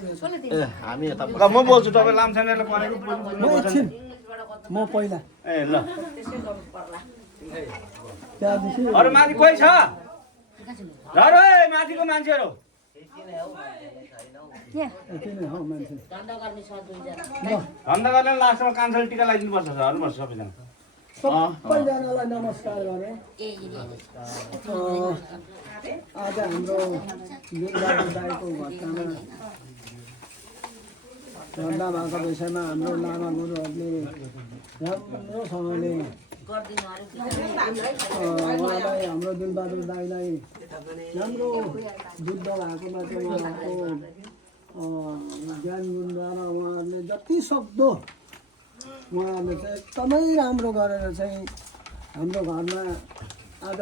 हामी यता म बोल्छु तपाईँ लामछानेरले परेको म एकछिन म पहिला ए ल त्यहाँदेखि अरू माथि कोही छ झर है माथिको मान्छेहरू यति नै हो मान्छे धन्दा गर्ने लास्टमा कान्छाले टिका लगाइदिनुपर्छ हरुपर्छ सबैजना सबैजनालाई नमस्कार गरे आज हाम्रो वीरबहादुर दाइको घटनामा घटना भएको विषयमा हाम्रो लामा गुरुहरूले राम्रोसँगले उहाँलाई हाम्रो वीरबहादुर दाइलाई राम्रो युद्ध भएकोमा चाहिँ उहाँको ज्ञान गुणद्वारा उहाँहरूले जति सक्दो उहाँहरूले चाहिँ एकदमै राम्रो गरेर चाहिँ हाम्रो घरमा आज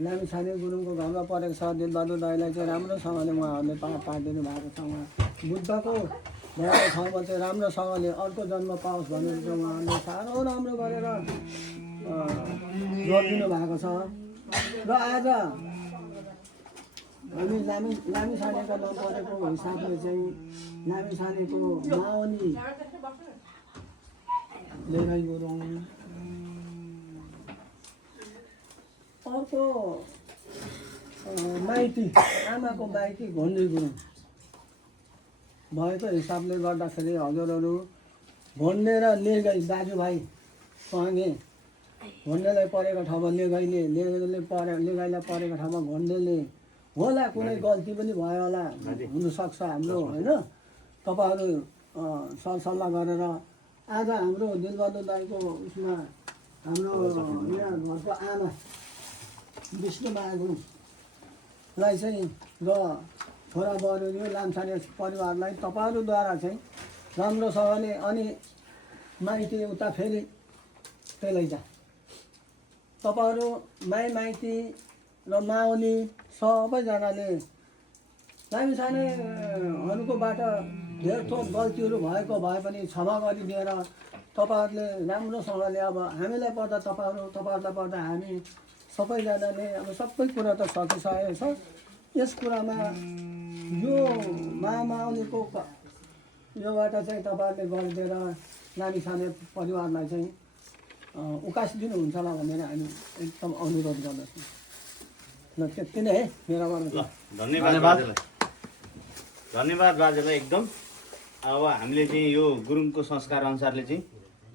लामिछाने गुरुङको घरमा परेको छ वीरबहादुर दाइलाई चाहिँ राम्रोसँगले उहाँहरूले पारिदिनु भएको छ उहाँ बुद्धको भएको ठाउँमा चाहिँ राम्रोसँगले अर्को जन्म पाओस् भनेर चाहिँ उहाँहरूले साह्रो राम्रो गरेर गरिदिनु भएको छ र आज हामी लामिछानेको नपरेको हिसाबले चाहिँ लामिछानेको मावनी लेगाई गुरुङ अर्को माइती आमाको माइती घोन्डी गुरुङ भएको हिसाबले गर्दाखेरि हजुरहरू घोन्डे र लेगाई दाजुभाइ सँगै घोन्डेलाई परेको ठाउँमा लेगाईले लेगाईलाई परेको ठाउँमा घोन्डेले होला कुनै गल्ती पनि भयो होला हुनसक्छ हाम्रो होइन तपाईँहरू सरसल्लाह गरेर आज हाम्रो वीरबहादुर दाइको उसमा हाम्रो यहाँ घरको आमा विष्णुमाया गुरुङलाई चाहिँ र छोरा बुहारी लामछाने परिवारलाई तपाईँहरूद्वारा चाहिँ राम्रोसँगले अनि माइती उता फेरि त्यसलाई जा तपाईँहरू माइती र माउली सबैजनाले लामिछानेहरूकोबाट धेर थोर गल्तीहरू भएको भए पनि क्षमा गरिदिएर तपाईँहरूले राम्रोसँगले अब हामीलाई पर्दा तपाईँहरूलाई पर्दा हामी सबैजनाले अब सबै कुरा त सकिसकेको छ यस कुरामा यो माउलीको योबाट चाहिँ तपाईँहरूले गरिदिएर लामिछाने परिवारलाई चाहिँ उकासिदिनुहुन्छ होला भनेर हामी एकदम अनुरोध गर्दछौँ ल त्यति नै है मेरोबाट धन्यवाद बाजेलाई एकदम अब हामीले चाहिँ यो गुरुङको संस्कार अनुसारले चाहिँ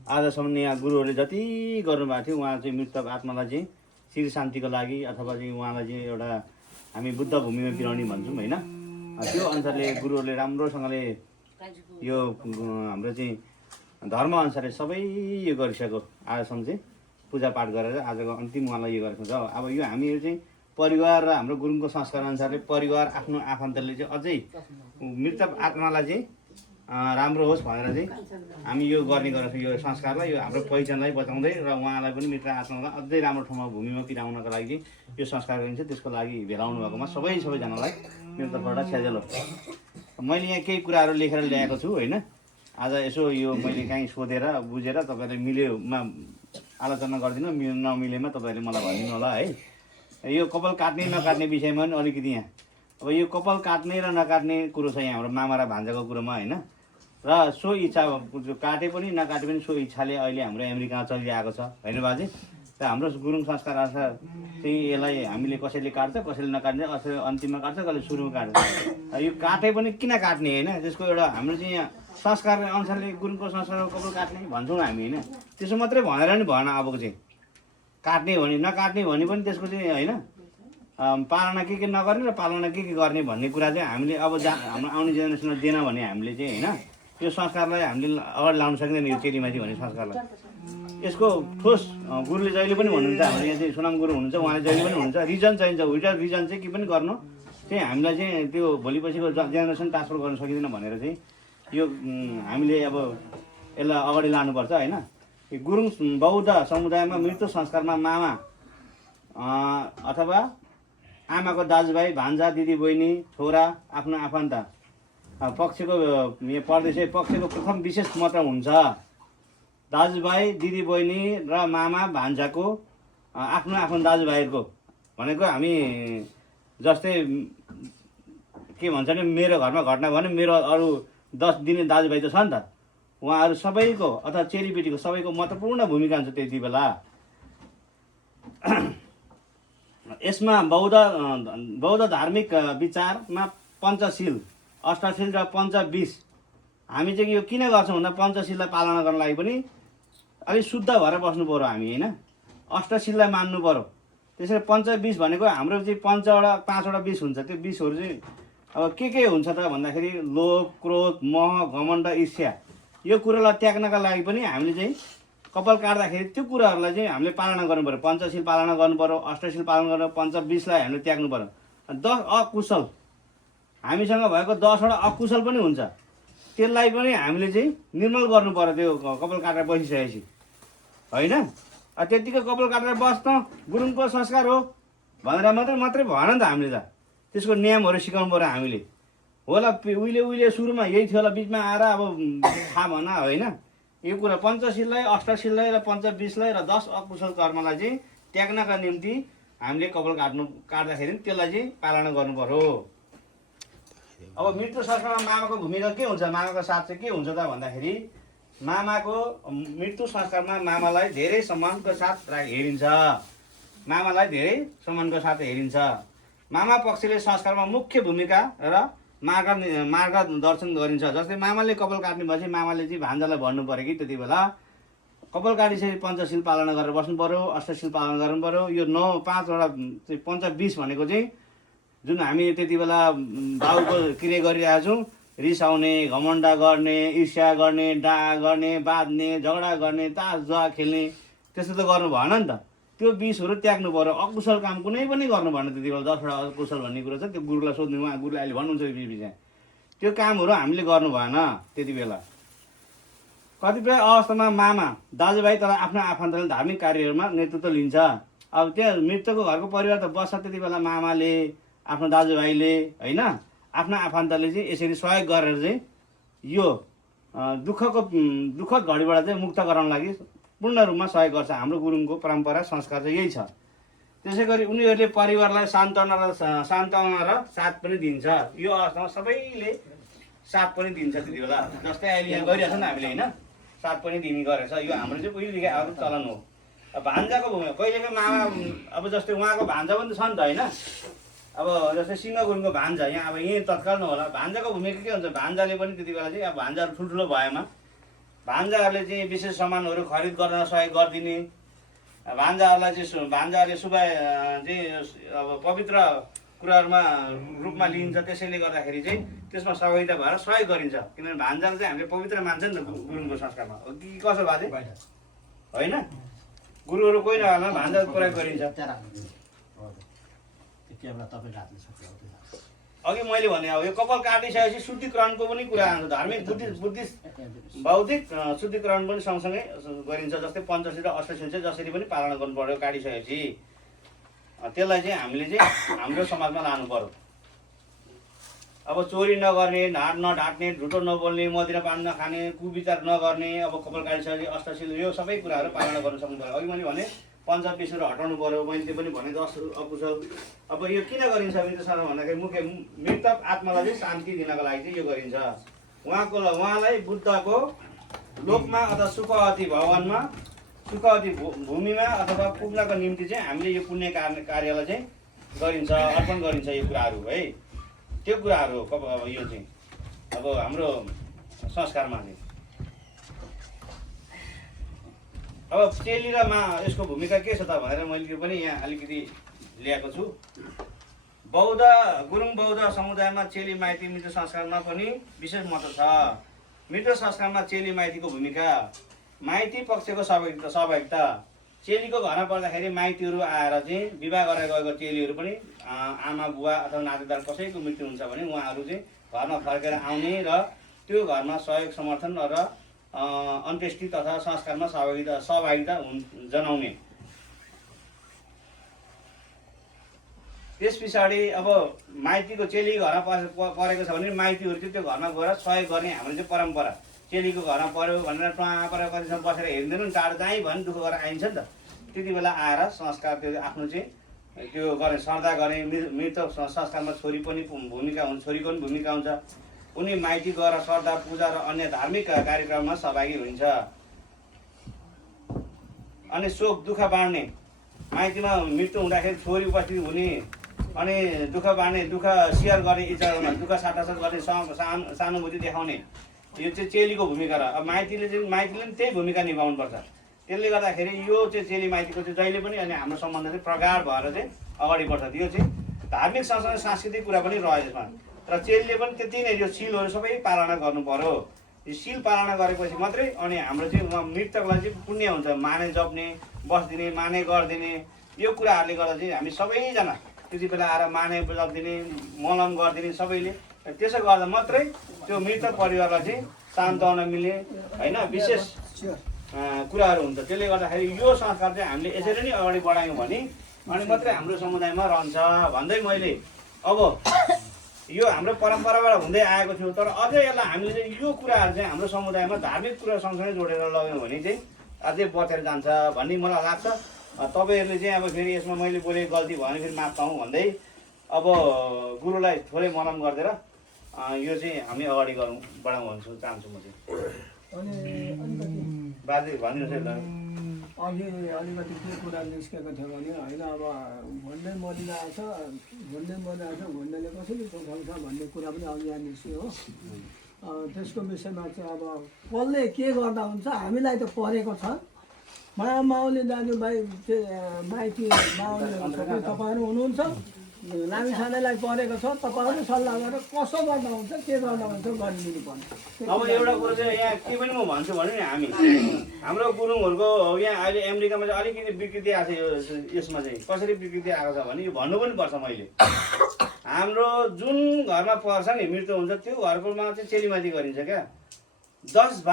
आजसम्म यहाँ गुरुहरूले जति गर्नुभएको थियो उहाँ चाहिँ मृत आत्मालाई चाहिँ चिर शान्तिको लागि अथवा चाहिँ उहाँलाई चाहिँ एउटा हामी बुद्ध भूमिमा बिराउने भन्छौँ होइन त्यो अनुसारले गुरुहरूले राम्रोसँगले यो हाम्रो चाहिँ धर्म अनुसारले सबै यो गरिसक्यो आजसम्म चाहिँ पूजापाठ गरेर आजको अन्तिम उहाँलाई यो गरेको छ अब यो हामीहरू चाहिँ परिवार र हाम्रो गुरुङको संस्कार अनुसारले परिवार आफ्नो आफन्तले चाहिँ अझै मृत आत्मालाई चाहिँ राम्रो होस् भनेर चाहिँ हामी यो गर्ने गरेको यो संस्कारलाई यो हाम्रो पहिचानलाई बचाउँदै र उहाँलाई पनि मृत आत्मालाई अझै राम्रो ठाउँमा भूमिमा पिराउनको लागि चाहिँ यो संस्कार गरिन्छ त्यसको लागि भेलाउनु भएकोमा सबैजनालाई मेरो तर्फबाट छ्याजेलो मैले यहाँ केही कुराहरू लेखेर ल्याएको छु होइन आज यसो यो मैले काहीँ सोधेर बुझेर तपाईँहरूले मिलेमा आलोचना गरिदिनु नमिलेमा तपाईँहरूले मलाई भनिदिनु होला है यो कपाल काट्ने नकाट्ने विषयमा पनि अलिकति यहाँ अब यो कपाल काट्ने र नकाट्ने कुरो छ यहाँ हाम्रो मामा र भान्जाको कुरोमा होइन र सो इच्छा काटे पनि नकाटे पनि सो इच्छाले अहिले हाम्रो अमेरिकामा चलिरहेको छ होइन बाजे र हाम्रो गुरुङ संस्कार अनुसार चाहिँ यसलाई हामीले कसैले काट्छ कसैले नकाट्ने कसैले अन्तिममा काट्छ कसैले सुरुमा काट्छ यो काटे पनि किन काट्ने होइन त्यसको एउटा हाम्रो चाहिँ यहाँ संस्कार अनुसारले गुरुङको संस्कारमा कपाल काट्ने भन्छौँ हामी होइन त्यसो मात्रै भनेर नि भएन अबको चाहिँ काट्ने भने नकाट्ने भने पनि त्यसको चाहिँ होइन पालना के नगर्ने र पालना के गर्ने भन्ने कुरा चाहिँ हामीले अब हाम्रो आउने जेनेरेसनमा दिएन भने हामीले चाहिँ होइन यो संस्कारलाई हामीले अगाडि लाउन सकिँदैन यो चेलीमाथि भन्ने संस्कारलाई यसको ठोस गुरुले जहिले पनि भन्नुहुन्छ हाम्रो यहाँ चाहिँ सोनाम गुरु हुनुहुन्छ उहाँले जहिले पनि हुनुहुन्छ रिजन चाहिन्छ विदाउट रिजन चाहिँ के पनि गर्नु चाहिँ हामीलाई चाहिँ त्यो भोलिपछिको जेनेरेसन ट्रान्सफर गर्न सकिँदैन भनेर चाहिँ यो हामीले अब यसलाई अगाडि लानुपर्छ होइन गुरुङ बौद्ध समुदायमा मृत्यु संस्कारमा मामा अथवा आमाको दाजुभाइ भान्जा दिदी बहिनी छोरा आफ्नो आफन्त पक्षको परदेशी पक्षको प्रथम विशेष मात्र हुन्छ दाजुभाइ दिदी बहिनी र मामा भान्जाको आफ्नो आफ्नो दाजुभाइहरूको भनेको हामी जस्तै के भन्छ भने मेरो घरमा घटना भयो भने मेरो अरू 10 दिने दाजुभाइ त छ नि त, उहाँहरू सबैको अथवा चेलीबेटीको सबैको महत्त्वपूर्ण भूमिका हुन्छ त्यति बेला। यसमा बौद्ध धार्मिक विचारमा पञ्चशील, अष्टशील र पञ्चविश हामी चाहिँ यो किन गर्छौँ भन्दा पञ्चशीललाई पालना गर्नको लागि पनि अलिक शुद्ध भएर बस्नु पऱ्यो हामी होइन, अष्टशीललाई मान्नु पऱ्यो। त्यसरी पञ्चविश भनेको हाम्रो चाहिँ 5वटा विष हुन्छ। त्यो विषहरू चाहिँ अब के हुन्छ त भन्दाखेरि लोभ, क्रोध, मोह, घमण्ड, ईर्ष्या यो कुरालाई त्याग्नका लागि पनि हामीले चाहिँ कपाल काट्दाखेरि त्यो कुराहरूलाई चाहिँ हामीले पालना गर्नु पऱ्यो। पञ्चशील पालना गर्नु पऱ्यो, अष्टशील पालना गर्नु, पञ्चविशलाई हामीले त्याग्नु पऱ्यो। 10 अकुशल हामीसँग भएको 10वटा अकुशल पनि हुन्छ, त्यसलाई पनि हामीले चाहिँ निर्मल गर्नु पऱ्यो त्यो कपाल काटेर बसिसकेपछि होइन। त्यतिकै कपाल काटेर बस्न गुरुङको संस्कार हो भनेर मात्रै भएन नि त, हामीले त त्यसको नियमहरू सिकाउनु पऱ्यो हामीले। होला उहिले सुरुमा यही थियो होला, बिचमा आएर अब थाहा भएन होइन। यो कुरा पञ्चशीललाई, अष्टशीललाई र पञ्चविशलाई र 10 अकुशल कर्मलाई चाहिँ त्याग्नका निम्ति हामीले कपाल काट्दाखेरि त्यसलाई चाहिँ पालना गर्नु पर्यो। अब मृत्यु संस्कारमा मामाको भूमिका के हुन्छ, मामाको साथ चाहिँ के हुन्छ त भन्दाखेरि मामाको मृत्यु संस्कारमा मामालाई धेरै सम्मानको साथ हेरिन्छ। मामालाई धेरै सम्मानको साथ हेरिन्छ। मामा पक्षले संस्कारमा मुख्य भूमिका र मार्गदर्शन गरिन्छ। जस्तै मामाले कपाल काट्ने भएपछि मामाले चाहिँ भान्जालाई भन्नु पऱ्यो कि त्यति बेला कपाल काटिसकेपछि पञ्चशील पालना गरेर बस्नु पऱ्यो, अष्टशील पालना गर्नु पऱ्यो। यो 5वटा चाहिँ पञ्चविश भनेको चाहिँ जुन हामी त्यति बेला बाउको क्रिया गरिरहेको छौँ, रिसाउने, घमण्ड गर्ने, ईर्ष्या गर्ने, डाहा गर्ने, बाँध्ने, झगडा गर्ने, तास जुवा खेल्ने त्यस्तो त गर्नु भएन नि त। त्यो विषहरू त्याग्नु पऱ्यो। अकुशल काम कुनै पनि गर्नु भएन त्यति बेला। 10वटा अकुशल भन्ने कुरो छ, त्यो गुरुलाई सोध्नु, उहाँ गुरुले अहिले भन्नुहुन्छ बिच त्यो कामहरू हामीले गर्नु भएन त्यति बेला। कतिपय अवस्थामा मामा दाजुभाइ तर आफ्नो आफन्तले धार्मिक कार्यहरूमा नेतृत्व लिन्छ। अब त्यहाँ मृतकको घरको परिवार त बस्छ, त्यति बेला मामाले, आफ्नो दाजुभाइले होइन, आफ्ना आफन्तले चाहिँ यसरी सहयोग गरेर चाहिँ यो दुःखद घडीबाट चाहिँ मुक्त गराउन लागि पूर्ण रूपमा सहयोग गर्छ। हाम्रो गुरुङको परम्परा संस्कार चाहिँ यही छ। त्यसै गरी उनीहरूले परिवारलाई सान्त्वना र साथ पनि दिन्छ। यो अवस्थामा सबैले साथ पनि दिन्छ त्यति बेला। जस्तै अहिले यहाँ गरिरहेको छ नि हामीले होइन, साथ पनि दिने गरेछ। यो हाम्रो चाहिँ उहिलेदेखि आएको चलन हो। भान्जाको भूमिका कहिलेको मामा, अब जस्तै उहाँको भान्जा पनि त छ नि त होइन। अब जस्तै सिंह गुरुङको भान्जा यहाँ अब यहीँ तत्काल नहोला, भान्जाको भूमिका के हुन्छ, भान्जाले पनि त्यति बेला चाहिँ अब भान्जाहरू ठुल्ठुलो भएमा भान्जाहरूले चाहिँ विशेष सामानहरू खरिद गर्न सहयोग गरिदिने, भान्जाहरूलाई चाहिँ भान्जाहरूले सुबाय चाहिँ अब पवित्र कुराहरूमा रूपमा लिइन्छ। त्यसैले गर्दाखेरि चाहिँ त्यसमा सहभागिता भएर सहयोग गरिन्छ। किनभने भान्जाले चाहिँ हामीले पवित्र मान्छ नि त गुरुङको संस्कारमा। कि कसो बाजे होइन, गुरुहरू कोही नभएमा भान्जा प्रयोग गरिन्छ। अघि मैले भने अब यो कपाल काटिसकेपछि शुद्धिकरणको पनि कुरा आउँछ। धार्मिक बुद्धिस्ट बौद्धिक शुद्धिकरण पनि सँगसँगै गरिन्छ। जस्तै पञ्चशील र अष्टशील चाहिँ जसरी पनि पालना गर्नु पर्यो काटिसकेपछि, त्यसलाई चाहिँ हामीले चाहिँ हाम्रो समाजमा लानु पर्यो। अब चोरी नगर्ने, नढाट्ने, झुटो नबोल्ने, मदिरापान नखाने, कुविचार नगर्ने, अब कपाल काटिसकेपछि अष्टशील यो सबै कुराहरू पालना गर्न सक्नु पर्यो। अघि मैले भने पञ्चविशहरू हटाउनु पर्यो, मैले त्यो पनि भने 10 अकुशल। अब यो किन गरिन्छ मृत्यु संस्कार भन्दाखेरि मुख्य मृतक आत्मालाई चाहिँ शान्ति दिनको लागि चाहिँ यो गरिन्छ। उहाँलाई बुद्धको लोकमा अथवा सुखवती भवनमा, सुखवती भूमिमा अथवा पुग्नको निम्ति चाहिँ हामीले यो पुण्य कार्यलाई चाहिँ गरिन्छ, अर्पण गरिन्छ। यो कुराहरू है, त्यो कुराहरू अब यो चाहिँ अब हाम्रो संस्कारमा चाहिँ अब चेली र यसको भूमिका के छ त भनेर मैले यो पनि यहाँ अलिकति ल्याएको छु। गुरुङ बौद्ध समुदायमा चेली माइती मृत्यु संस्कारमा पनि विशेष महत्त्व छ। मृत्यु संस्कारमा चेली माइतीको भूमिका, माइती पक्षको सहभागिता। चेलीको घरमा पर्दाखेरि माइतीहरू आएर चाहिँ विवाह गरेर गएको चेलीहरू पनि आमा बुवा अथवा नातेदार कसैको मृत्यु हुन्छ भने उहाँहरू चाहिँ घरमा फर्केर आउने र त्यो घरमा सहयोग समर्थन र अन्त्येष्टि तथा संस्कारमा सहभागिता जनाउने। त्यस पछाडि अब माइतीको चेली घरमा परेको छ भने माइतीहरू चाहिँ त्यो घरमा गएर सहयोग गर्ने हाम्रो चाहिँ परम्परा। चेलीको घरमा पऱ्यो भनेर टुवा परेर कतिसम्म बसेर हेरिँदैन नि, टाढो जहीँ भयो भने दुःख गरेर आइन्छ नि त। त्यति बेला आएर संस्कार त्यो आफ्नो चाहिँ त्यो गर्ने श्रद्धा गर्ने मृतक संस्कारमा छोरी पनि भूमिका हुन्छ, छोरीको पनि भूमिका हुन्छ। उनी माइती गएर श्रद्धा पूजा र अन्य धार्मिक कार्यक्रममा सहभागी हुन्छ। अनि शोक दुःख बाँड्ने, माइतीमा मृत्यु हुँदाखेरि छोरी उपस्थित हुने अनि दुःख बाँड्ने, दुःख सेयर गर्ने, इच्छामा दुःख साटासाट गर्ने, सहानुभूति देखाउने, यो चाहिँ चेलीको भूमिका र अब माइतीले पनि त्यही भूमिका निभाउनुपर्छ। त्यसले गर्दाखेरि यो चाहिँ चेली माइतीको चाहिँ जहिले पनि अनि हाम्रो सम्बन्ध चाहिँ प्रगाढ भएर चाहिँ अगाडि बढ्छ। यो चाहिँ धार्मिक सांस्कृतिक कुरा पनि रह्यो यसमा। र चेलीले पनि त्यति नै यो सिलहरू सबै पालना गर्नु पर्यो। यो सिल पालना गरेपछि मात्रै अनि हाम्रो चाहिँ मृतकलाई चाहिँ पुण्य हुन्छ। माने जप्ने, बस्दिने, माने गरिदिने, यो कुराहरूले गर्दा चाहिँ हामी सबैजना त्यति बेला आएर माने जप्दिने, मलम गरिदिने सबैले। त्यसो गर्दा मात्रै त्यो मृतक परिवारलाई चाहिँ सान्त्वना मिल्ने होइन विशेष कुराहरू हुन्छ। त्यसले गर्दाखेरि यो संस्कार चाहिँ हामीले यसरी नै अगाडि बढायौँ भने अनि मात्रै हाम्रो समुदायमा रहन्छ भन्दै मैले अब यो हाम्रो परम्पराबाट हुँदै आएको थियो। तर अझै यसलाई हामीले चाहिँ यो कुराहरू चाहिँ हाम्रो समुदायमा धार्मिक कुरा सँगसँगै जोडेर लग्यौँ भने चाहिँ अझै बचेर जान्छ भन्ने मलाई लाग्छ। तपाईँहरूले चाहिँ अब फेरि यसमा मैले बोलेको गल्ती भयो भने फेरि माफ पाऊँ भन्दै अब गुरुलाई थोरै मलम गरिदिएर यो चाहिँ हामी अगाडि बढाउँ भन्छु चाहन्छु म चाहिँ। बाजे भनिदिनुहोस् है। अघि अलिकति के कुरा निस्केको थियो भने होइन अब भन्दै मरिरहेको छ, भन्दैले कसरी जोगाउँछ भन्ने कुरा पनि अघि यहाँ निस्क्यो हो। त्यसको विषयमा चाहिँ अब कसले के गर्दा हुन्छ हामीलाई त परेको छ। माउली दाजुभाइ माइती माउलीहरू सबै तपाईँहरू हुनुहुन्छ, नामी सानैलाई परेको छ। तपाईँहरू सल्लाह गरेर कसो गर्दा हुन्छ, के गर्दा हुन्छ गरिदिनु पर्ने। अब एउटा कुरो चाहिँ यहाँ के पनि म भन्छु भने नि हाम्रो गुरुङहरूको यहाँ अहिले अमेरिकामा चाहिँ अलिकति विकृति आएको छ। यसमा चाहिँ कसरी विकृति आएको छ भने यो भन्नु पनि पर्छ मैले। हाम्रो जुन घरमा पर्छ नि मृत्यु हुन्छ त्यो घरकोमा चाहिँ चेलीमाथि गरिन्छ क्या। 10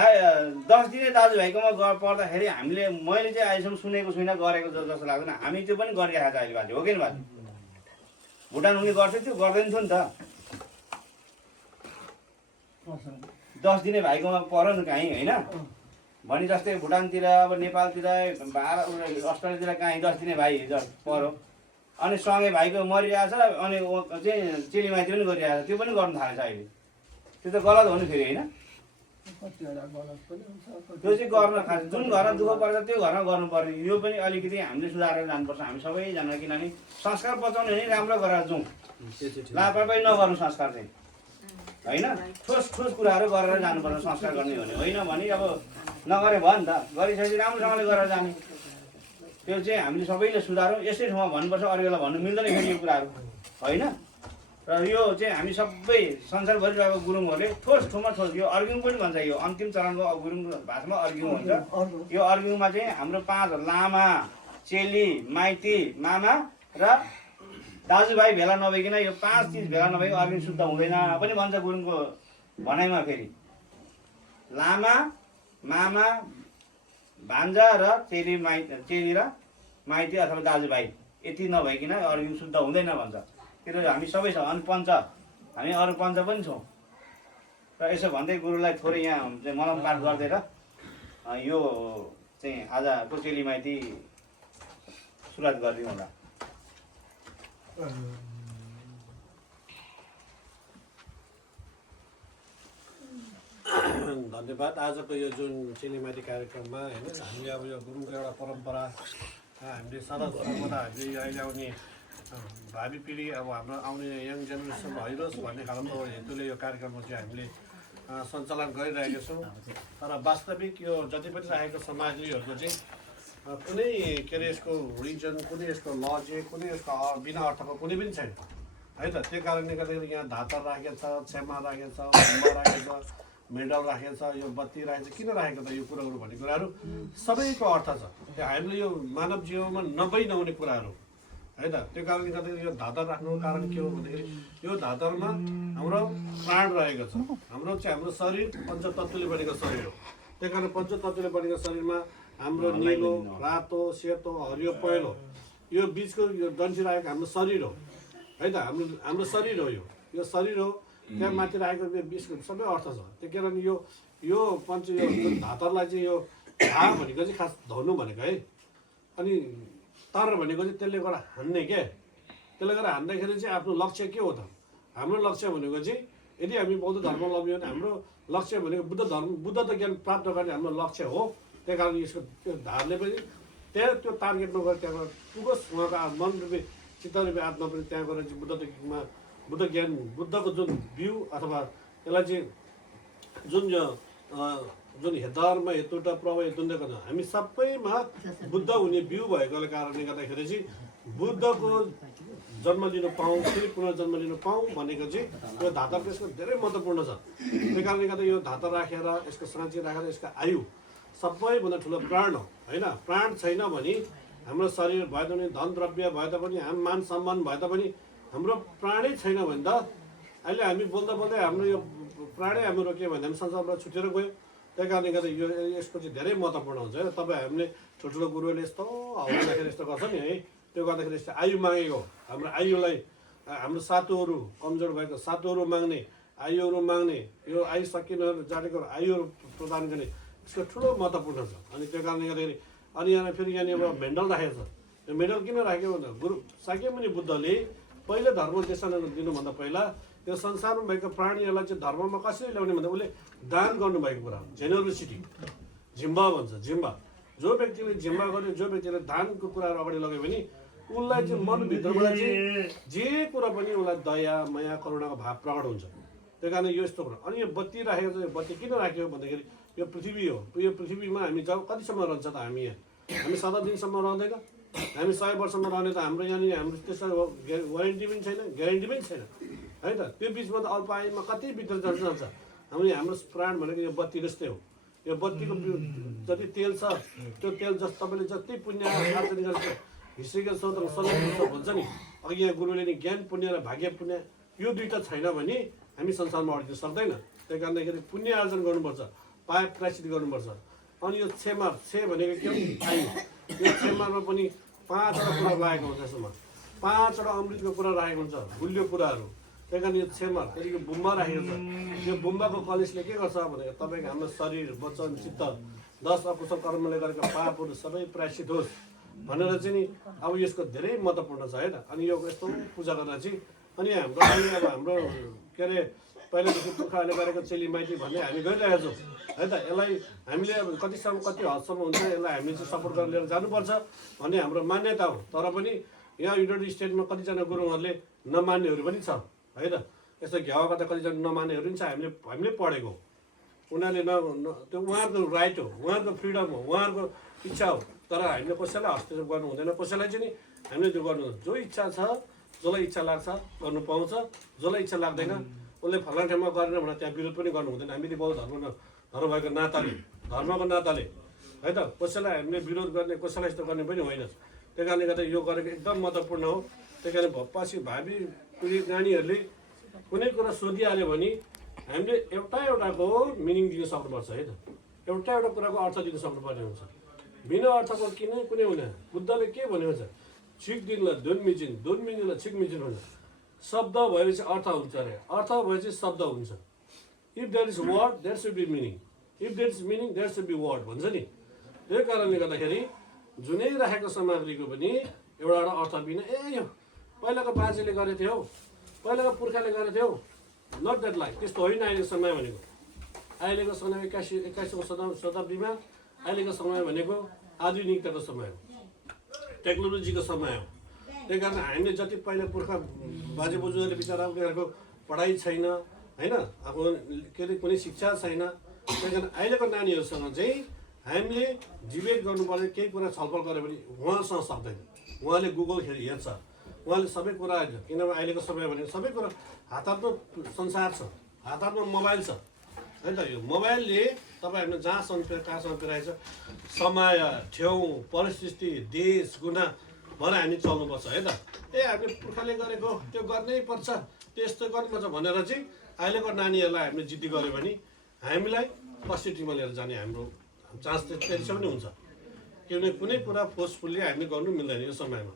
दिने दाजुभाइकोमा पर्दाखेरि हामीले मैले चाहिँ अहिलेसम्म सुनेको छुइनँ, गरेको जस्तो लाग्दैन। हामी त्यो पनि गरिरहेको छ अहिले बाजे, हो कि बाजे? भुटान उनी गर्थ्यो त्यो गर्दैन थियो नि त। 10 दिने भाइकोमा पऱ्यो नि कहीँ होइन भने जस्तै भुटानतिर अब नेपालतिर अस्ट्रेलियातिर कहीँ 10 दिने भाइ पऱ्यो अनि सँगै भाइको मरिरहेछ अनि चाहिँ चेलीमाथि पनि गरिरहेछ। त्यो पनि गर्नु थालेछ अहिले। त्यो त गलत हो नि फेरि होइन। त्यो चाहिँ गर्न खास जुन घरमा दुःख पर्छ त्यो घरमा गर्नुपर्ने। यो पनि अलिकति हामीले सुधारेर जानुपर्छ हामी सबैजना। किनभने संस्कार बचाउने नि राम्रो गरेर जाउँ, लापरवाही नगर्नु संस्कार चाहिँ होइन। ठोस कुराहरू गरेर जानुपर्छ संस्कार गर्ने हो भने अब नगरे भयो नि त। गरिसकेपछि राम्रोसँगले गरेर जाने त्यो चाहिँ हामीले सबैले सुधारौँ। यस्तै ठाउँमा भन्नुपर्छ, अरू बेला भन्नु मिल्दैन फेरि यो कुराहरू होइन। र यो चाहिँ हामी सबै संसारभरि रहेको गुरुङहरूले ठोस यो अर्ग्युङ पनि भन्छ। यो अन्तिम चरणको गुरुङको भाषामा अर्ग्युङ हुन्छ। यो अर्ग्युङमा चाहिँ हाम्रो 5 लामा, चेली, माइती, मामा र दाजुभाइ भेला नभइकन यो 5 चिज भेला नभइकन अर्ग्युङ शुद्ध हुँदैन पनि भन्छ गुरुङको भनाइमा। फेरि लामा, मामा, भान्जा र चेली र माइती अथवा दाजुभाइ यति नभइकन अर्ग्युङ शुद्ध हुँदैन भन्छ। त्यो हामी सबै छौँ। अनि पञ्च हामी अरू पञ्च पनि छौँ। र यसो भन्दै गुरुलाई थोरै यहाँ चाहिँ मलम पाठ गरिदिएर यो चाहिँ आजको चेली माइती सुरुवात गरिदिउँ होला। धन्यवाद। आजको यो जुन चेलीमाइती कार्यक्रममा होइन हामीले अब यो गुरुङको एउटा परम्परा हामीले सदा सर्वदा हामीले अहिले आउने भावी पिँढी अब हाम्रो आउने यङ जेनेरेसन भइरोस् भन्ने खालको हेतुले यो कार्यक्रममा चाहिँ हामीले सञ्चालन गरिरहेका छौँ। तर वास्तविक यो जति पनि राखेको समाजहरूको चाहिँ कुनै के अरे यसको रिजन, कुनै यसको लजिक, कुनै यसको बिना अर्थको कुनै पनि छैन है त। त्यो कारणले गर्दाखेरि यहाँ धातर राखेको छ, क्षमा राखेको छ, गुम्बा राखेको छ, मेडल राखेको छ, यो बत्ती राखेको छ। किन राखेको त यो कुराहरू भन्ने कुराहरू सबैको अर्थ छ। त्यो हामीले यो मानव जीवनमा नभई नहुने कुराहरू है त। त्यो कारणले गर्दाखेरि यो धातर राख्नुको कारण के हो भन्दाखेरि यो धातरमा हाम्रो प्राण रहेको छ। हाम्रो चाहिँ हाम्रो शरीर पञ्चतत्त्वले बनेको शरीर हो। त्यही कारण पञ्चतत्त्वले बनेको शरीरमा हाम्रो निलो, रातो, सेतो, हरियो, पहेँलो यो बिचको यो डन्ठी राखेको हाम्रो शरीर हो है त। हाम्रो शरीर हो, यो शरीर हो। त्यहाँ माथि राखेको यो बिचको सबै अर्थ छ। त्यो कारण यो पञ्च यो धातरलाई चाहिँ यो धा भनेको चाहिँ खास धनु भनेको है। अनि तर भनेको चाहिँ त्यसले गर्दा हान्ने के, त्यसले गर्दा हान्दाखेरि चाहिँ आफ्नो लक्ष्य के हो त? हाम्रो लक्ष्य भनेको चाहिँ यदि हामी बौद्ध धर्म लग्यौँ भने हाम्रो लक्ष्य भनेको बुद्ध त ज्ञान प्राप्त गर्ने हाम्रो लक्ष्य हो। त्यही कारण यसको त्यो धारले पनि त्यहाँ त्यो टार्गेट नगरेर त्यहाँ गएर पुगोस्, उहाँको मन रूपी चित्त रूपी आत्मा पनि त्यहाँ गएर चाहिँ बुद्ध ज्ञान बुद्धको जुन बिउ अथवा यसलाई चाहिँ जुन धर्म हेतुट प्रभव हेतुण्डको हामी सबैमा बुद्ध हुने बिउ भएकोले कारणले गर्दाखेरि चाहिँ बुद्धको जन्म लिनु पाऊँ, फेरि पुनर्जन्म लिनु पाऊँ भनेको चाहिँ यो धाता प्रेसको धेरै महत्त्वपूर्ण छ। त्यही कारणले गर्दा यो धाता राखेर यसको साँची राखेर यसको आयु सबैभन्दा ठुलो प्राण हो होइन। प्राण छैन भने हाम्रो शरीर भए तापनि धन द्रव्य भए तापनि हामी मान सम्मान भए तापनि हाम्रो प्राणै छैन भने त अहिले हामी बोल्दा बोल्दै हाम्रो यो प्राणै हाम्रो रोक्यो भने हामी संसारबाट छुटेर गयो। त्यही कारणले गर्दा यो यसको चाहिँ धेरै महत्त्वपूर्ण हुन्छ होइन। तपाईँ हामीले ठुल्ठुलो गुरुहरूले यस्तो हराउँदाखेरि यस्तो गर्छ नि है, त्यो गर्दाखेरि यस्तो आयु मागेको हाम्रो आयुलाई हाम्रो सातोहरू कमजोर भएको सातोहरू माग्ने आयुहरू माग्ने यो आयु सकिन जानेको आयुहरू प्रदान गर्ने यसको ठुलो महत्त्वपूर्ण छ। अनि त्यो कारणले गर्दाखेरि अनि यहाँ फेरि यहाँनिर अब मेडल राखेको छ। यो मेडल किन राखेको भन्दा गुरु शाक्यमुनि बुद्धले पहिले धर्म देशन दिनुभन्दा पहिला यो संसारमा भएको प्राणीहरूलाई चाहिँ धर्ममा कसरी ल्याउने भन्दा उसले दान गर्नुभएको कुरा हो। जेनरोसिटी जिम्बा भन्छ। जिम्बा जो व्यक्तिले जिम्बा गर्यो, जो व्यक्तिले दानको कुराहरू अगाडि लग्यो भने उसलाई चाहिँ मनभित्रबाट चाहिँ जे कुरा पनि उसलाई दया माया करुणाको भाव प्रकट हुन्छ। त्यही कारण यो यस्तो कुरा। अनि यो बत्ती राखेको छ, यो बत्ती किन राख्यो भन्दाखेरि यो पृथ्वी हो। यो पृथ्वीमा हामी जब कतिसम्म रहन्छ त हामी यहाँ हामी 7 दिनसम्म रहँदैन, हामी 100 वर्षसम्म रहने त हाम्रो यहाँनिर हाम्रो त्यसको वारेन्टी पनि छैन, ग्यारेन्टी पनि छैन है त। त्यो बिचमा त अल्प आयुमा कति भित्र जान्छ। हाम्रो प्राण भनेको यो बत्ती जस्तै हो। यो बत्तीको जति तेल छ त्यो तेल तपाईँले जति पुण्य आर्जन गर्छ हिस्ट्रीको स्रोत भन्छ नि अघि यहाँ गुरुले नि ज्ञान पुण्य र भाग्य पुण्य यो दुईवटा छैन भने हामी संसारमा अड्किन सक्दैन। त्यही कारणदेखि पुण्य आर्जन गर्नुपर्छ, पाप प्रायश्चित गर्नुपर्छ। अनि यो छेमार भनेको के हो? आयु। यो छेमारमा पनि 5वटा कुरा राखेको हुन्छ। यसमा 5वटा अमृतको कुरा राखेको हुन्छ, गुलियो कुराहरू। त्यही कारण यो छेमार त्यहाँदेखि बुम्बा राखेको छ। यो बुम्बाको कलेजले के गर्छ भनेको तपाईँको हाम्रो शरीर वचन चित्त 10 अकुशल कर्मले गरेको पापहरू सबै प्रायश्चित होस् भनेर चाहिँ नि अब यसको धेरै महत्त्वपूर्ण छ होइन। अनि यो यस्तो पूजा गर्दा चाहिँ अनि हाम्रो अब हाम्रो के अरे पहिलादेखि पुर्खाहरूले गरेको चेलीमाइती भन्ने हामी गरिरहेका छौँ है त। यसलाई हामीले अब कति हदसम्म हुन्छ यसलाई हामीले चाहिँ सपोर्ट गरेर लिएर जानुपर्छ भन्ने हाम्रो मान्यता हो। तर पनि यहाँ युनाइटेड स्टेटमा कतिजना गुरुङहरूले नमान्नेहरू पनि छ है त। यस्तो घ्यावा गर्दा कतिजना नमान्नेहरू पनि छ। हामीले पढेको उनीहरूले त्यो उहाँहरूको राइट हो, उहाँहरूको फ्रिडम हो, उहाँहरूको इच्छा हो। तर हामीले कसैलाई हस्तक्षेप गर्नु हुँदैन, कसैलाई चाहिँ नि हामीले त्यो गर्नु हुँदैन। जो इच्छा छ, जसलाई इच्छा लाग्छ गर्नु पाउँछ, जसलाई इच्छा लाग्दैन उसले फलाना ठाउँमा गरेन भने त्यहाँ विरोध पनि गर्नु हुँदैन। हामीले बौद्ध धर्म भएको नाताले धर्मको नाताले है त कसैलाई हामीले विरोध गर्ने कसैलाई यस्तो गर्ने पनि होइन। त्यही कारणले गर्दा यो गरेको एकदम महत्त्वपूर्ण हो। त्यही कारण पछि भावी पिँढी नानीहरूले कुनै कुरा सोधिहाल्यो भने हामीले एउटाको मिनिङ दिन सक्नुपर्छ है त। एउटा कुराको अर्थ दिन सक्नुपर्ने हुन्छ। बिना अर्थको कुनै हुँदैन। बुद्धले के भनेको छ? छिक दिनलाई दुनमिजिनलाई छिक मिजिन हुन्छ। शब्द भएपछि अर्थ हुन्छ अरे, अर्थ भएपछि शब्द हुन्छ। If there is word there should be meaning, if there is meaning there should be word भन्छ नि। त्यही कारणले गर्दाखेरि जुनै राखेको सामग्रीको पनि एउटा अर्थ बिना यो पहिलाको बाजेले गरेको थियो, पहिलाको पुर्खाले गरेको थियो, नट द्याट लाइक त्यस्तो होइन। अहिलेको समय भनेको अहिलेको समय 21औं शताब्दीमा अहिलेको समय भनेको आधुनिकताको समय हो, टेक्नोलोजीको समय हो। त्यही कारण हामीले जति पहिला पुर्खा बाजे बोजूहरूले बिचरा उनीहरूको पढाइ छैन होइन, अब के अरे कुनै शिक्षा छैन। त्यही कारण अहिलेको नानीहरूसँग चाहिँ हामीले डिबेट गर्नुपर्ने केही कुरा छलफल गऱ्यो भने उहाँसँग सक्दैन। उहाँले गुगल हेर्छ, उहाँले सबै कुरा किनभने अहिलेको समय भनेको सबै कुरा हातमा संसार छ, हातमा मोबाइल छ है त। यो मोबाइलले तपाईँहरूले जहाँसम्म कहाँसम्म पुऱ्याएछ समय ठाउँ परिस्थिति देश गुना भएर हामी चल्नुपर्छ है त। हामीले पुर्खाले गरेको त्यो गर्नै पर्छ, त्यस्तो गर्नुपर्छ भनेर चाहिँ अहिलेको नानीहरूलाई हामीले जिद्दी गऱ्यो भने हामीलाई पसिटिभमा लिएर जाने हाम्रो चान्स त्यसो पनि हुन्छ। किनभने कुनै कुरा फोर्सफुल्ली हामीले गर्नु मिल्दैन यो समयमा,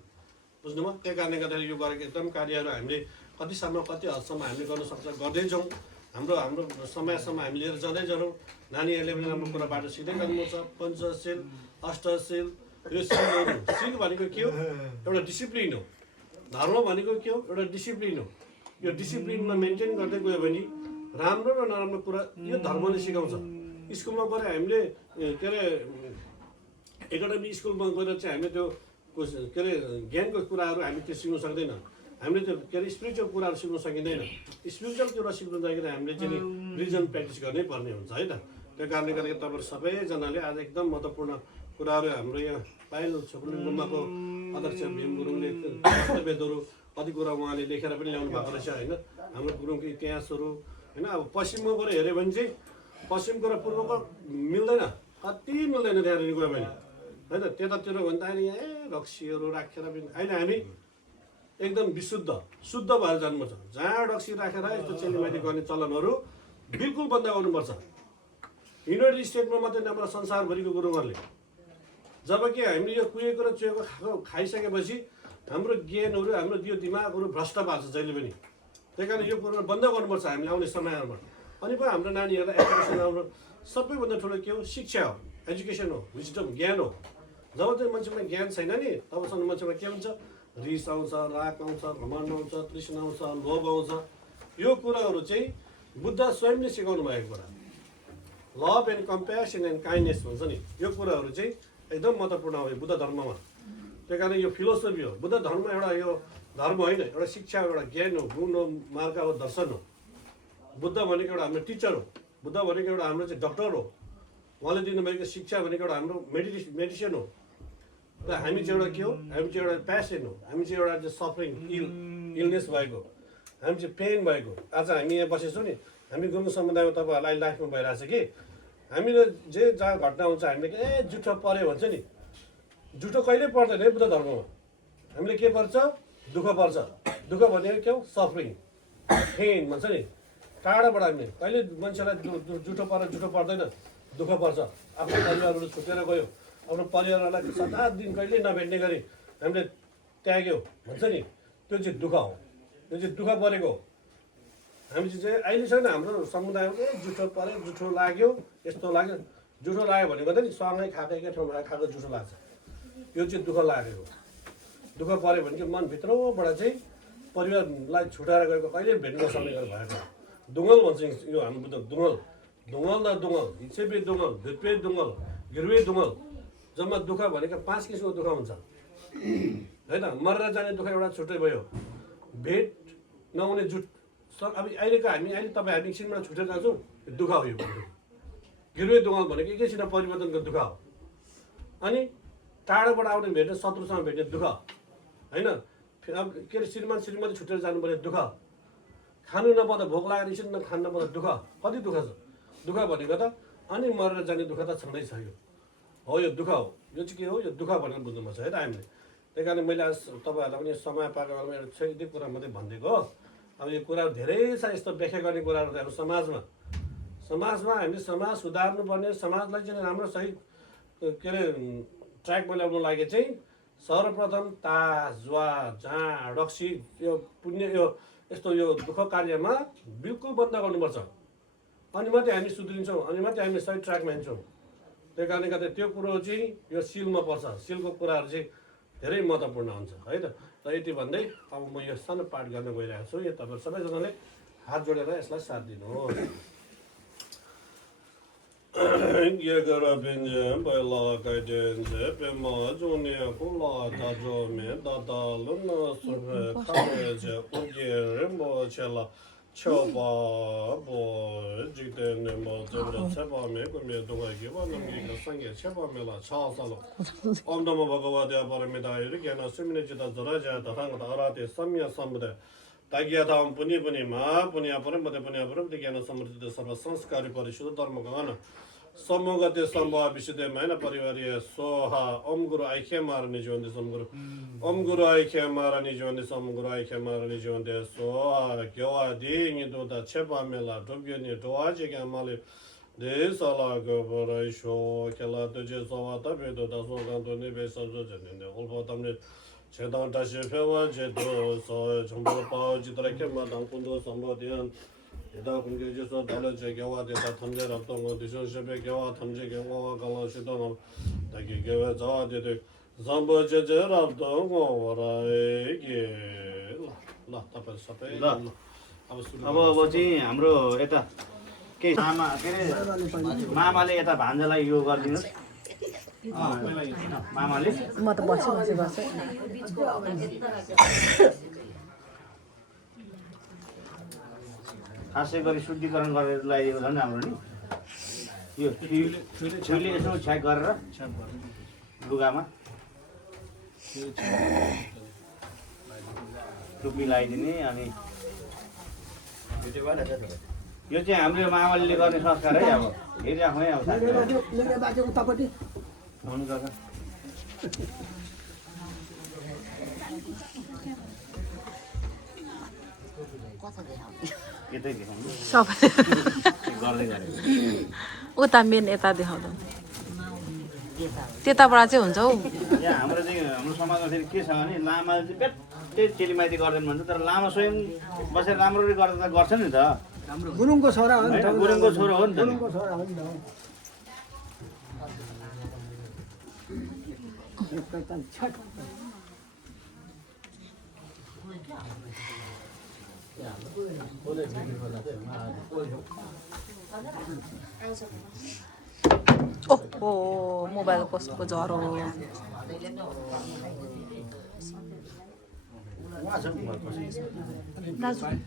बुझ्नुभयो। त्यही कारणले गर्दाखेरि यो गरेको एकदम कार्यहरू हामीले कति हदसम्म हामीले गर्न सक्छ गर्दै जाउँ। हाम्रो समयसम्म हामी लिएर जाँदै जाउँ। नानीहरूले पनि राम्रो कुरा बाटो सिक्दै गर्नुपर्छ। पञ्चशील अष्टशील यो सिल भनेको के हो एउटा डिसिप्लिन हो धर्म भनेको के हो एउटा डिसिप्लिन हो यो डिसिप्लिनमा मेन्टेन गर्दै गयो भने राम्रो र नराम्रो कुरा यो धर्मले सिकाउँछ स्कुलमा गएर हामीले के अरे एकाडेमी स्कुलमा गएर चाहिँ हामीले त्यो के अरे ज्ञानको कुराहरू हामी त्यो सिक्नु सक्दैन हामीले त्यो के अरे स्पिरिचुअल कुराहरू सिक्नु सकिँदैन स्पिरिचुअल कुरा सिक्नु जाँदाखेरि हामीले चाहिँ रिलिजन प्र्याक्टिस गर्नै पर्ने हुन्छ है त त्यो कारणले गर्दाखेरि तपाईँहरू सबैजनाले आज एकदम महत्त्वपूर्ण कुराहरू हाम्रो यहाँ पाइलो छोकुलिङ गुम्बाको अध्यक्ष भीम गुरुङले दस्तावेजहरू कति कुरा उहाँले लेखेर पनि ल्याउनु भएको रहेछ होइन हाम्रो गुरुङको इतिहासहरू होइन अब पश्चिममा गएर हेऱ्यो भने चाहिँ पश्चिमको र पूर्वको मिल्दैन कति मिल्दैन त्यहाँनिर गयो भने होइन त्यतातिर भन्दाखेरि यहाँ रक्सीहरू राखेर पनि अहिले हामी एकदम शुद्ध भएर जानुपर्छ जहाँ रक्सी राखेर यस्तो चेलीमाथि गर्ने चलनहरू बिल्कुल बन्द गर्नुपर्छ युनाइटेड स्टेटमा मात्रै नभएर संसारभरिको गुरुङहरूले जबकि हामीले यो कुहेको र चुहेको खाइसकेपछि हाम्रो ज्ञानहरू हाम्रो यो दिमागहरू भ्रष्ट पार्छ जहिले पनि त्यही कारण यो कुरो बन्द गर्नुपर्छ हामीले आउने समयहरूमा अनि पनि हाम्रो नानीहरूलाई एजुकेसन आउनु सबैभन्दा ठुलो के हो शिक्षा हो एजुकेसन हो विजडम ज्ञान हो जब चाहिँ मान्छेमा ज्ञान छैन नि तबसम्म मान्छेमा के हुन्छ रिस आउँछ राग आउँछ घमण्ड आउँछ तृष्णा आउँछ लोभ आउँछ यो कुराहरू चाहिँ बुद्ध स्वयंले सिकाउनु भएको कुरा love and compassion and kindness भन्छ नि यो कुराहरू चाहिँ एकदम महत्त्वपूर्ण हो बुद्ध धर्ममा त्यही कारण यो फिलोसफी हो बुद्ध धर्म एउटा यो धर्म होइन एउटा शिक्षा एउटा ज्ञान हो गुण हो मार्ग हो दर्शन हो बुद्ध भनेको एउटा हाम्रो टिचर हो बुद्ध भनेको एउटा हाम्रो चाहिँ डक्टर हो उहाँले दिनुभएको शिक्षा भनेको एउटा हाम्रो मेडिसिन हो र हामी चाहिँ एउटा के हो हामी चाहिँ एउटा पेसेन्ट हो हामी चाहिँ एउटा सफरिङ इलनेस भएको हामी चाहिँ पेन भएको आज हामी यहाँ बसेछौँ नि हामी गुरुङ समुदायमा तपाईँहरूलाई लाइफमा भइरहेछ कि हामीले जे जहाँ घटना हुन्छ हामीले ए जुठो पऱ्यो भन्छ नि जुठो कहिल्यै पर्दैन है बुद्ध धर्ममा हामीले के पर्छ दुःख पर्छ दुःख भनेको के हो सफरिङ पेन भन्छ नि टाढाबाट हामीले कहिले मान्छेलाई जुठो पर्दैन दुःख पर्छ आफ्नो परिवारबाट छुटेर गयो आफ्नो परिवारलाई 7-8 दिन कहिल्यै नभेट्ने गरी हामीले त्याग्यो भन्छ नि त्यो चाहिँ दुःख हो त्यो चाहिँ दुःख परेको हो हामी चाहिँ अहिलेसम्म हाम्रो समुदायमा जुठो पऱ्यो जुठो लाग्यो यस्तो लाग्यो जुठो लाग्यो भनेको त नि सँगै खाएको एकै ठाउँमा खाएको जुठो लाग्छ यो चाहिँ दुःख लागेको दुःख पऱ्यो भने चाहिँ मनभित्रबाट चाहिँ परिवारलाई छुटाएर गएको कहिले भेट्न नसक्ने गरेर भएको दुङ्गल भन्छ यो हाम्रो बुद्ध दुङ्गल न दुङ्गल हिचेपे दुङ्गल भित्पे दुङ्गल घिर्वे दुङ्गल जम्मा दुःख भनेको 5 किसिमको दुःख हुन्छ होइन मरेर जाने दुःख एउटा छुट्टै भयो भेट नहुने जुट अब अहिलेको अहिले तपाईँ हामी एकछिनमा छुटेर जान्छौँ दुःख हो यो घिर्वे दुङ्गल भनेको एकैछिनमा परिवर्तनको दुःख हो अनि टाढोबाट आउने भेट्ने शत्रुसँग भेट्ने दुःख होइन अब के अरे श्रीमती छुटेर जानुपर्ने दुःख खानु नपाउँदा भोक लागेर एकछिन खानु नपाउँदा दुःख कति दुःख छ दुःख भनेको त अनि मरेर जाने दुःख त छँदै छ यो हो यो दुःख हो यो चाहिँ के हो यो दुःख भनेर बुझ्नुपर्छ है त हामीले त्यही कारण मैले आज तपाईँहरूलाई पनि समय पाएको बेलामा एउटा यति कुरा मात्रै भनिदिएको हो अब यो कुराहरू धेरै छ यस्तो व्याख्या गर्ने कुराहरू त हाम्रो समाजमा हामीले समाज सुधार्नुपर्ने समाजलाई चाहिँ राम्रो सही के अरे ट्र्याकमा ल्याउनु लागि चाहिँ सर्वप्रथम तास जुवा जाँड रक्सी यो पुण्य यो यस्तो यो दुःख कार्यमा बिल्कुल बन्द गर्नुपर्छ अनि मात्रै हामी सुध्रिन्छौँ अनि मात्रै हामी सही ट्र्याकमा हिँड्छौँ त्यही कारणले गर्दा त्यो कुरो चाहिँ यो सिलमा पर्छ सिलको कुराहरू चाहिँ धेरै महत्त्वपूर्ण हुन्छ है त र यति भन्दै अब म यो सानो पाठ गर्न गइरहेको छु यो तपाईँहरू सबैजनाले हात जोडेर यसलाई साथ दिनुहोस् ये gara benje baila guidance pema jone kula ta jo me da da lun so ka je oje rembo chela choba bo jite ne mo zebra chaba me ko me do ga ge ba no mi ka sangye chaba me la cha sa lo om namo bhagavate paramita yuri gena sumine jita zara ja ta thang ta arate samya samde Tagia ताम पुनि पुनि मा पुनिया परम मते पुनिया परम ज्ञान समृद्ध सर्व संस्कारी परिशुद्ध धर्म गण समगते सम्भव विशुद्ध मैन परिवारीय सोहा ओम गुरु ऐक्य मारने जीवन दे सम गुरु ओम गुरु ऐक्य मारने जीवन दे सम गुरु ऐक्य मारने जीवन दे सोहा क्यों आदि नि दो ता छपा मेला डोबियो नि तो आज के माले दे साला गो बराई शो केला तुझे सोवा तबे दो ता सो गां तो ने बे सब जो जने ने ओल तमने 제당 다시 배워 제도 서 정보 파지 드라케 마당 군도 선보된 대다 공개지서 달러제 경화 대다 탐제랍도 뭐 디션셰베 경화 탐제 경화와 갈라시도 다기 개와 자데데 잠버제제랍도 뭐라에게 ला तपाईं सबै ल अब चाहिँ हाम्रो यता के मामा के अरे मामाले यता भान्जालाई यो गरिदिनुहोस् मामाले म त बसी बसी खासै गरी शुद्धिकरण गरेर लगाइदिएको झन् राम्रो नि यो छुरीले यसो छ्याक गरेर लुगामा टुप्पी लगाइदिने अनि यो चाहिँ हाम्रो मामाले गर्ने संस्कार है अब हेरिराख्नु है अब उतापट्टि हुनु गर्छ यतै देखाउनु सबै गर्दै गरेको उता मेन यता देखाउँदा त्यताबाट चाहिँ हुन्छ हौ यहाँ हाम्रो समाजमा फेरि के छ भने लामाले चाहिँ बेट्टै चेलीमाइती गर्दैन भन्छ तर लामा स्वयं बसेर राम्ररी गर्दा त गर्छ नि त गुरुङको छोरा हो नि त गुरुङको छोरो हो नि त गुरुङको छोरा हो नि त ओहो मोबाइल कसको झरो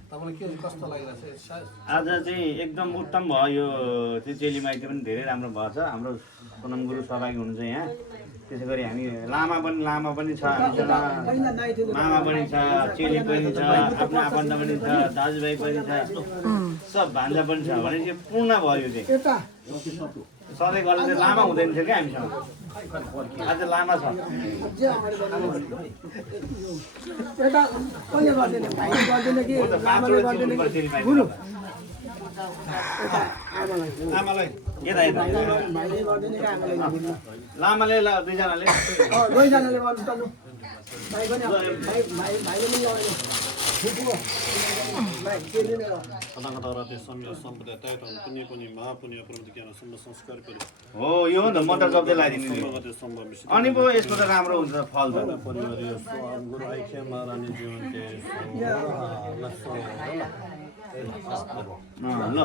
तपाईँलाई के कस्तो लागिरहेछ आज चाहिँ एकदम उत्तम भयो यो त्यो चेलीमाइती पनि धेरै राम्रो भएछ हाम्रो पुनम गुरु सहभागी हुनुहुन्छ यहाँ त्यसै गरी हामी लामा पनि छ हामीसँग मामा पनि छ चेली पनि छ आफ्नो आफन्त पनि छ दाजुभाइ पनि छ सब भान्जा पनि छ भनेपछि पूर्ण भयो चाहिँ सधैँ गर्दा चाहिँ लामा हुँदैन थियो क्या हामीसँग आज लामा छ यता कसले गर्दैन भाइले गर्दैन कि लामाले गर्दैन कि गुरु आमालाई यता यता भाइले गर्दैन कि आमाले गर्दैन लामाले दुईजनाले दुईजनाले गर्नु त लु भाइ पनि भाइले पनि लगाउने फुपूको भाइ चेली नै हो कथाकथा सम्य सम्पदा ताइटन पुण्य पनि महापुण्य प्रवृत्ति ज्ञान सम्म संस्कार पनि हो यो हो नि त मन्त्र शब्दै लगाइदिनु नि सम्भवतः सम्भव विषय अनि पो यसको त राम्रो हुन्छ फल त परिवार यो स्वाम गुरु ऐक्य महारानी जीवन के ल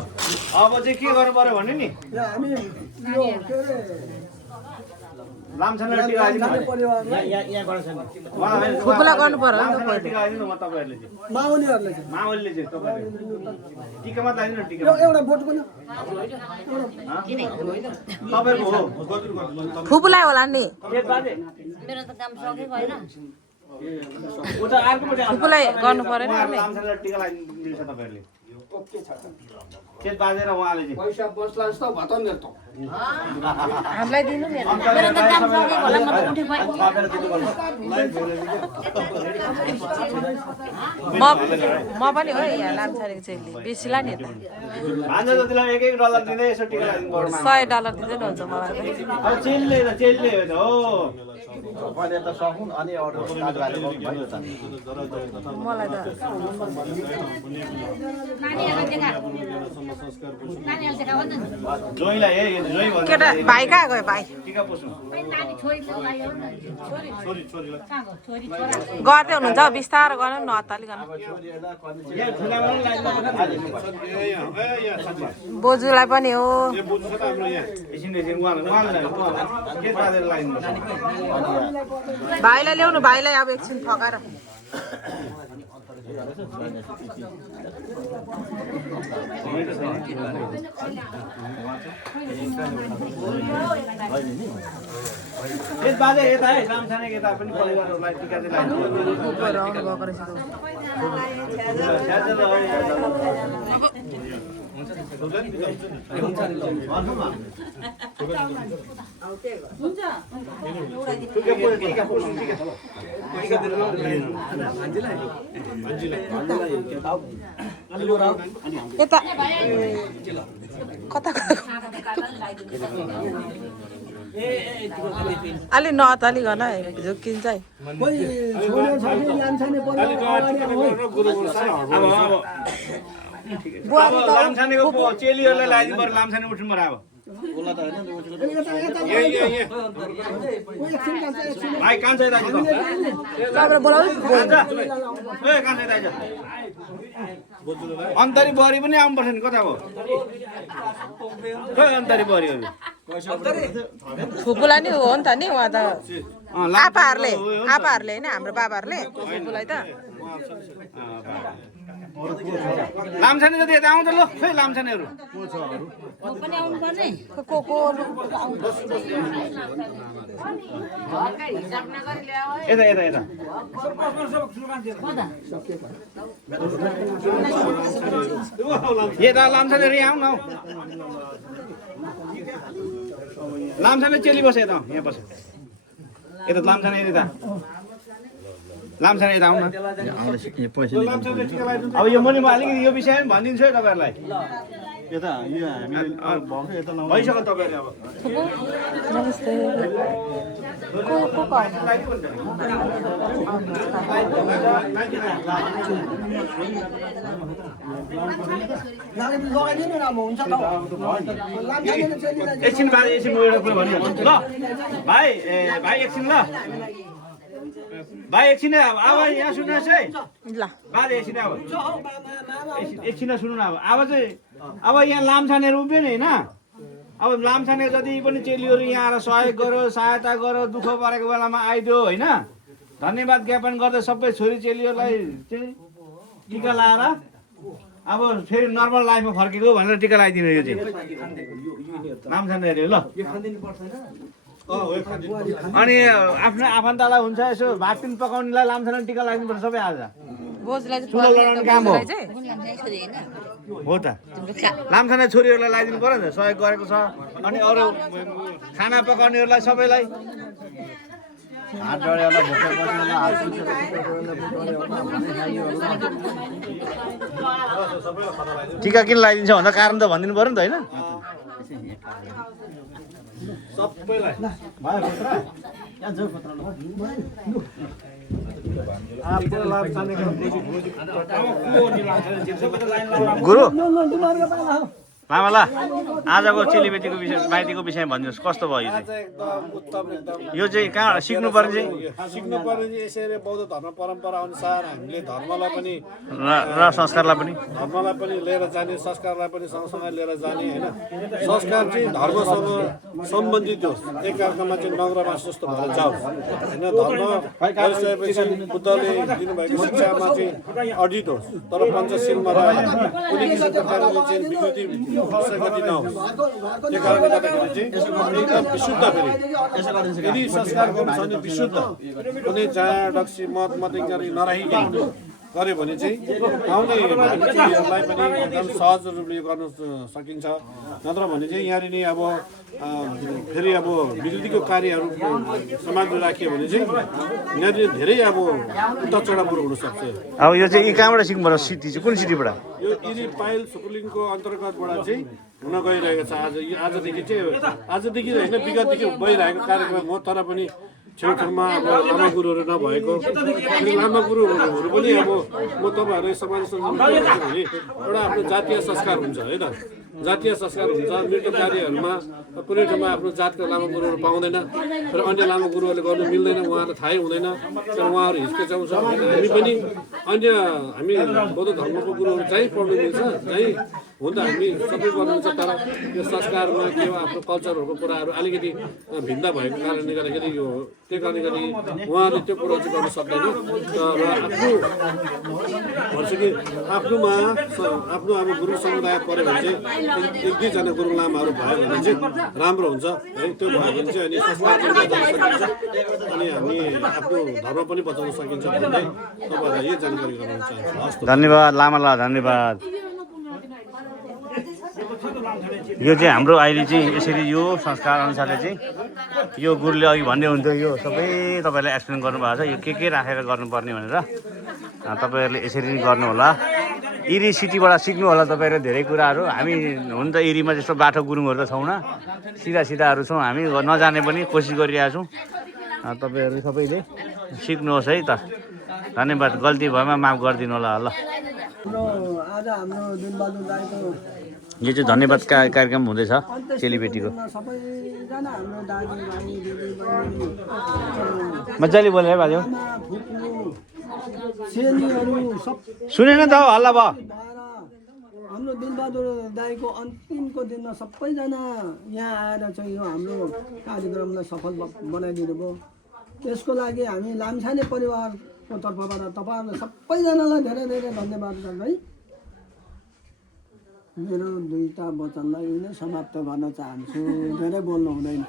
अब चाहिँ के गर्नु पर्यो भने नि र हामी यो के अरे लामछानेलाई टिका लामछाने परिवारमा फुपूलाई गर्नु पर्यो नि त लामछानेलाई टिका हालिदिनु म तपाईँहरूले चाहिँ माउनीहरूले चाहिँ मावलीले चाहिँ तपाईँहरूले टिकामा लगाइदिनु टिका एउटा बोट पनि तपाईँको हो फुपूलाई होला नि मेरो त काम सकेको होइन उता अर्कोपट्टि फुपूलाई गर्नु पर्यो नि लामछानेलाई टिका लगाइदिनु मिल्छ तपाईँहरूले खेत बाजेर उहाँले चाहिँ पैसा बस्ला जस्तो भत मेरो त हामीलाई दिनु नि म पनि हो यहाँ लामछानेको चेली बेसीला नि त भान्जा जतिलाई $1 दिँदै यसो टिका लगाइदिनु पर्यो $100 दिँदै हुन्छ मलाई अब चेलीले हो हो मैले त सकुन अनि अरू भन्यो त मलाई त जोइलाई है यो जोइ भन्छ केटा भाइ कहाँ गयो भाइ टिका पुस्नु गर्दै हुनुहुन्छ बिस्तारो गर्नु न अत्तालिकन यहाँ ठुलामा पनि लाग्नु बोजूलाई पनि हो एकछिन उहाँले के बाजेर लगाइदिनु भाइलाई ल्याउनु भाइलाई अब एकछिन फकाएर यस बाजे यता है लामछानेको यता पनि परिवारहरूलाई टिका चाहिँ लगाइदिनु आउनु भएको रहेछ यता कता अलि नअत्तालिकन झुक्किन्छ है कोही छोडेर छ कि लान्छाने परिवार अगाडि आऊ है। बुहारी त लामछानेको चेलीहरूलाई लगाइदिनु पर्यो लामछाने उठ्नु पर्यो अब भाइ कान्छै दाजु तपाईँलाई बोलाउनु कान्छै दाजु अन्तरी बरी पनि आउनुपर्छ नि कता हो खोइ अन्तरी बरीहरू फुपूलाई नि हो नि त नि उहाँ त आपाहरूले होइन हाम्रो बाबाहरूले फुपूलाई त लामछाने जति यता आउँछ ल खोइ लामछानेहरू यता यता यता यता लामछानेहरू यहाँ आउन हौ लामछाने चेली बस यता यहाँ बस यता लामछाने यता लामछाने यता आउन अब यो मुनि म अलिकति यो विषयमा पनि भनिदिन्छु है तपाईँहरूलाई यता यो हामी भइसक्यो तपाईँहरूले अब नमस्ते लगाइदिनु न हुन्छ एकछिन बाजे एकछिन म एउटा कुरा भनिहाल्छु ल भाइ भाइ एकछिन ल भाइ एकछिन आवाज यहाँ सुन्नुहोस् है ल बाजे एकछिन अब एकछिन सुन्नु न अब चाहिँ अब यहाँ लामछानेहरू उभियो नि होइन अब लामछाने जति पनि चेलीहरू यहाँ आएर सहयोग गर्यो सहायता गर्यो दुःख परेको बेलामा आइदियो होइन धन्यवाद ज्ञापन गर्दै सबै छोरी चेलीहरूलाई चाहिँ टिका लाएर अब फेरि नर्मल लाइफमा फर्केको भनेर टिका लगाइदिनु यो चाहिँ लामछानेहरू ल अनि आफ्नो आफन्तलाई हुन्छ यसो भात पिन पकाउनेलाई लामछाने टिका लगाइदिनु पर्छ सबै आज बोजूलाई चुलो लगाउने काम हो हो त लामछाने छोरीहरूलाई लगाइदिनु पर्यो नि त सहयोग गरेको छ अनि अरू खाना पकाउनेहरूलाई सबैलाई हात डढेहरूलाई भोकै बस्नेलाई हात टिका किन लगाइदिन्छ भन्दा कारण त भनिदिनु पर्यो नि त होइन सबैलाई गुरु मामाला आजको चेलीबेटीको विषय माइतीको विषयमा भनिदिनुहोस् कस्तो भयो एकदम उत्तम एकदम यो चाहिँ कहाँ सिक्नु पर्ने चाहिँ सिक्नुपर्ने चाहिँ यसरी बौद्ध धर्म परम्परा अनुसार हामीले धर्मलाई पनि र संस्कारलाई पनि लिएर जाने संस्कारलाई पनि सँगसँगै लिएर जाने होइन संस्कार चाहिँ धर्मसँग सम्बन्धित होस् एकअर्कामा चाहिँ नगरवास जस्तो भएर जाओस् होइन धर्म गरिसकेपछि बुद्धले दिनुभएको शिक्षामा चाहिँ अडिट होस् तर पञ्चशीलमा रहेर कुनै किसिमको कारणले चाहिँ विकृति संगति नहोस् त्यो कारणले गर्दाखेरि चाहिँ एकदम विशुद्ध फेरि यदि संस्कार गर्नु छ भने विशुद्ध कुनै चाया डक्सी मत मतिगरी नराखिकन गऱ्यो भने चाहिँ आउने भाइहरूलाई पनि एकदम सहज रूपले यो गर्न सकिन्छ नत्र भने चाहिँ यहाँनिर अब फेरि अब विकृतिको कार्यहरू समाजमा राख्यो भने चाहिँ यहाँनिर धेरै अब उता चढाउहरू हुनसक्छ अब यो चाहिँ यी कहाँबाट सिक्नु पर्छ सिटी चाहिँ कुन सिटीबाट यो इरी पाइल सुकुलिङको अन्तर्गतबाट चाहिँ हुन गइरहेको छ आजदेखि चाहिँ आजदेखि होइन विगतदेखि भइरहेको कार्यक्रम हो तर पनि छेउछाउमा अब लामा गुरुहरू नभएको लामा गुरुहरू पनि अब म तपाईँहरू समाज भने एउटा आफ्नो जातीय संस्कार हुन्छ होइन जातीय संस्कार हुन्छ मृत्यु कार्यहरूमा कुनै ठाउँमा आफ्नो जातका लामा गुरुहरू पाउँदैन तर अन्य लामा गुरुहरूले गर्नु मिल्दैन उहाँहरूलाई थाहै हुँदैन तर उहाँहरू हिचकिचाउँछ हामी पनि अन्य हामी बौद्ध धर्मको गुरुहरू चाहिँ पढ्नु मिल्छ चाहिँ हुन त हामी सबै गर्नुहुन्छ तर यो संस्कारमा के हो आफ्नो कल्चरहरूको कुराहरू अलिकति भिन्न भएको कारणले गर्दाखेरि यो त्यो कारणले गर्दाखेरि उहाँहरूले त्यो कुरो चाहिँ गर्न सक्दैन र आफ्नो भन्छ कि आफ्नोमा आफ्नो अब गुरु समुदाय पऱ्यो भने चाहिँ एक दुईजना गुरु लामाहरू भयो भने चाहिँ राम्रो हुन्छ है त्यो भयो भने चाहिँ अनि संस्कार पनि बचाउन सकिन्छ अनि हामी आफ्नो धर्म पनि बचाउन सकिन्छ भन्दै तपाईँहरूलाई यही जानकारी गराउन चाहन्छु हस् धन्यवाद लामाला धन्यवाद यो चाहिँ हाम्रो अहिले चाहिँ यसरी यो संस्कार अनुसारले चाहिँ यो गुरुले अघि भन्दै हुन्थ्यो यो सबै तपाईँहरूले एक्सप्लेन गर्नुभएको छ यो के राखेर गर्नुपर्ने भनेर तपाईँहरूले यसरी नै गर्नु होला इरी सिटीबाट सिक्नु होला तपाईँहरू धेरै कुराहरू हामी हुन त इरीमा जस्तो बाठो गुरुङहरू त छौँ न सिधा सिधाहरू छौँ हामी नजाने पनि कोसिस गरिरहेको छौँ तपाईँहरू सबैले सिक्नुहोस् है त धन्यवाद गल्ती भएमा माफ गरिदिनु होला ल हाम्रो आज हाम्रो दिनबहादुर दाइको यो चाहिँ धन्यवाद कार्यक्रम हुँदैछ अन्त्येष्टिको चेलीबेटीको दिनमा सबैजना हाम्रो दाजुभाइ दिदीबहिनी मजाले बोले है बाजे आमा फुपू चेलीहरू सब सुनेन त हौ, हल्ला भयो भएर हाम्रो दिनबहादुर दाइको अन्तिमको दिनमा सबैजना यहाँ आएर चाहिँ यो हाम्रो कार्यक्रमलाई सफल बनाइदिनु भयो। त्यसको लागि हामी लामछाने परिवारको तर्फबाट तपाईँहरूलाई सबैजनालाई धेरै धेरै धन्यवाद गर्दै मेरो दुईवटा वचनलाई यही नै समाप्त गर्न चाहन्छु। धेरै बोल्नु हुँदैन।